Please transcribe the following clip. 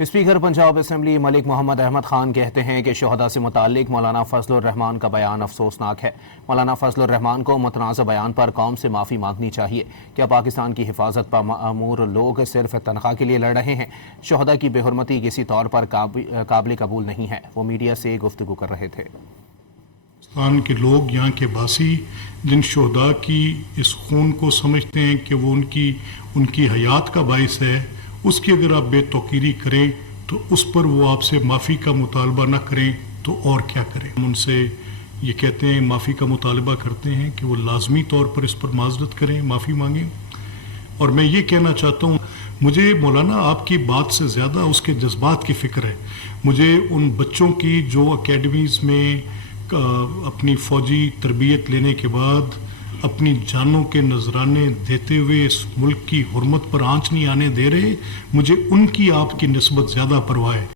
Speaker Punjab assembly Malik Mohammad Ahmad Khan कहते हैं कि शहदा से मुताल्लिक मौलाना फजलुर रहमान का बयान अफसोसनाक है। मौलाना फजलुर रहमान को मुतनाज़ा बयान पर कौम से माफ़ी मांगनी चाहिए। क्या पाकिस्तान की हिफाजत पर मामूर लोग सिर्फ तनख्वाह के लिए लड़ रहे हैं? शहदा की बेहुरमती किसी तौर पर काबिल कबूल नहीं है। वो मीडिया से गुफ्तगू कर रहे थे। पाकिस्तान के लोग, यहाँ के बासी, जिन शहदा की इस खून को समझते हैं कि वो उनकी हयात का बाइस है, उसकी अगर आप बेतौकीरी करें तो उस पर वो आपसे माफ़ी का मुतालबा ना करें तो और क्या करें। हम उनसे ये कहते हैं, माफ़ी का मुतालबा करते हैं कि वो लाजमी तौर पर इस पर माजरत करें, माफ़ी मांगें। और मैं ये कहना चाहता हूँ, मुझे मौलाना आपकी बात से ज़्यादा उसके जज्बात की फ़िक्र है। मुझे उन बच्चों की जो अकेडमीज़ में अपनी फ़ौजी तरबियत लेने के बाद अपनी जानों के नजराने देते हुए इस मुल्क की हुर्मत पर आंच नहीं आने दे रहे, मुझे उनकी आपकी निस्बत ज़्यादा परवाह है।